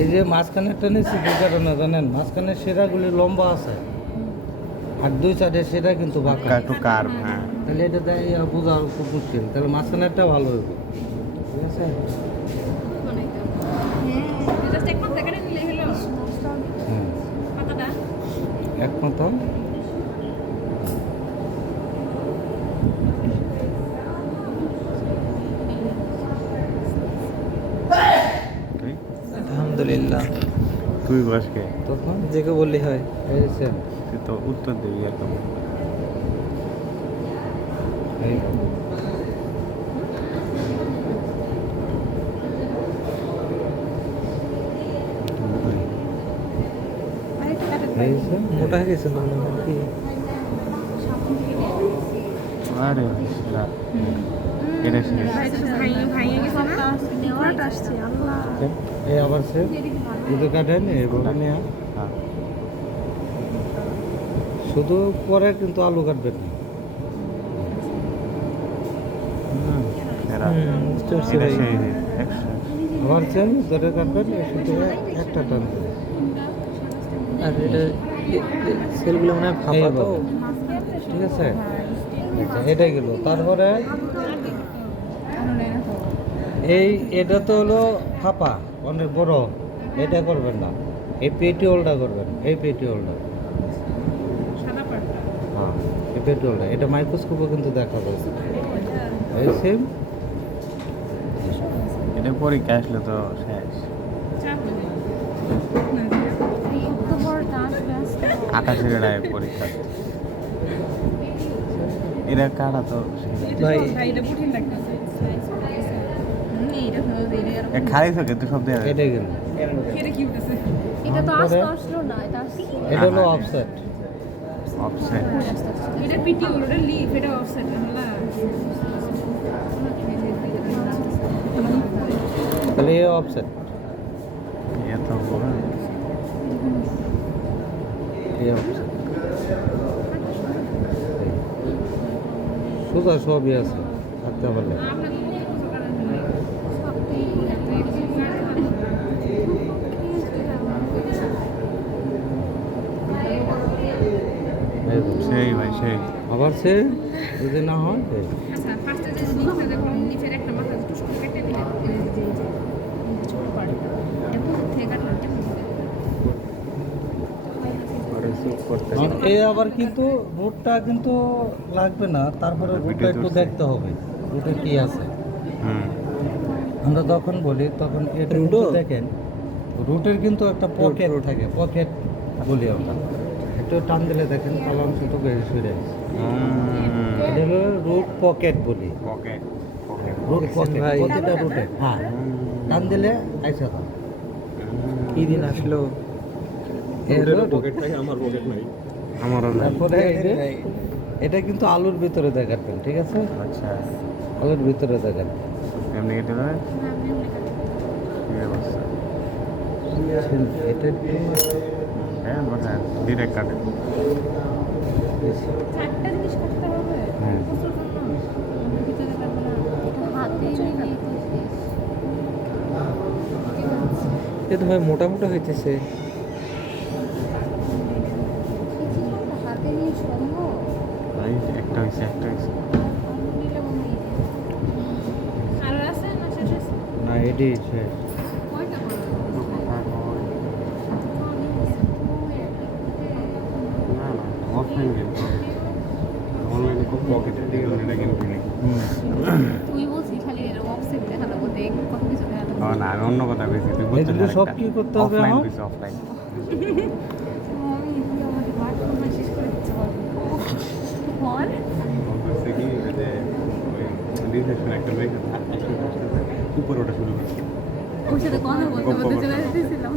এই যে মাঝখানেরটা নিচ্ছি কি কারণে জানেন, মাঝখানের সেরাগুলি লম্বা আছে আর দুই সাইডে সেটা কিন্তু বাঁকা একটু কার্ভ। হ্যাঁ, তাহলে এটা দেয় বোঝা খুব মুশকিল। তাহলে মাঝখানেরটা ভালো হইব, ঠিক আছে? হ্যাঁ, এক মতো আলহামদুলিল্লাহ। তুই বসকে তখন যেকে বললি হয়। এই সেম তুই তো উত্তর দিবি একদম। এই এই সেম মোটা হয়ে গেছে মনে হয় কি? আরে সেরা, এটা শেষ। এই আবার সেম যদি কাটেন এইভাবে নিয়ে হ্যাঁ, শুধু পরে কিন্তু আলু কাটবেন না। সেরা। বুঝতে পারছি এটা ভাই। সেই 100। আবার সেম ধরে কাটবেন, এই শুধু একটা টান দেবেন। আর এটা সেলগুলো মনে হয় ফাঁপা তো। ঠিক আছে, আচ্ছা এটাই গেল। তারপরে এটা তো হলো ফাঁপা অনেক বড়, এটা করবেন না, এই পেটি হোলটা করবেন, এই পেটি হোলটা। হ্যাঁ, এই পেটি হোলটা, এটা মাইক্রোস্কোপে কিন্তু দেখা যাচ্ছে। এই সেম এটা পরীক্ষা আসলে তো শেষ। 28 এর পরীক্ষা। এটা কাটা তো ভাই খালি থাকে তো সব দেওয়া এটাই গেল। এটা তো আসতে আসলো না, এটা আসছে। এটা হলো অফসেট। অফসেট। এটা পিটি হলো, এটা লিফ, এটা অফসেট হলো। তাহলে এই অফসেট, এত বড় এই অফসেট সোজা সবই আছে, থাকতে পারলে। এই তো। সেই ভাই সেই। আবার সে যদি না হয় এই। আচ্ছা, ফার্স্টে যে লিফটা দেখো, লিফের একটা মাথা একটু কেটে দিলে ছোট পার্ট, এটা কোথা থেকে কাটলাম? আর এই আবার কিন্তু রুটটা কিন্তু লাগবে না, তারপরে রুটটা একটু দেখতে হবে রুটে কি আছে। হুম, আমরা যখন বলি তখন এটা কিন্তু দেখেন রুটের কিন্তু একটা পকেট থাকে, পকেট বলি আমরা। একটু টান দিলে দেখেন তলা অংশটা বেশি সরে আসে। এটা হলো রুট পকেট বলি, ওকে রুট পকেট, ভাই। প্রতিটা রুটে। হ্যাঁ, টান দিলে আইসা দাও। কি দিন আসলো? আমারও না। তারপরে এই যে এটা কিন্তু আলুর ভিতরে দেখাবেন, ঠিক আছে? আচ্ছা, আলুর ভিতরে দেখাবেন। এমনি কেটে দেবে কি অবস্থা? এটা একটু হ্যাঁ, বসে ডিরেক্ট কাটে। বেশি। চারটা জিনিস কাটতে হবে হ্যাঁ। প্রচুর জন্য ভিতরে কাটবে না। এটা হাতে নিলেই তো শেষ। এ তো ভাই মোটা মোটা হইতেছে। হাতে নিয়ে সম্ভব? ভাই একটা হয়েছে, একটা হয়েছে। নিলে মনে হয় আর আছে না শেষ আছে? না এটাই শেষ। কয়টা করবে? না না, অফলাইন গেম তো অনলাইনে খুব পকেটের দিকে এটা গেম কিনি। তুই বলছিস খালি এরকম অফসেট দেখানো বলতে কত কিছু দেখানো। না, আমি অন্য কথা বলছি, তুই বলছিস এগুলো সব কি করতে হবে অফলাইন আমার? কিছু অফলাইন। আমি আমাদের বাথরুম শেষ করে দিতে পারবো। বল বলছে কি ওই যে ওই রিসেপশন একটা মেয়েকে আসতে উপরে ওটা শুরু করছে। ওর সাথে কথা বলতে বলতে চলে যেতেছিলাম।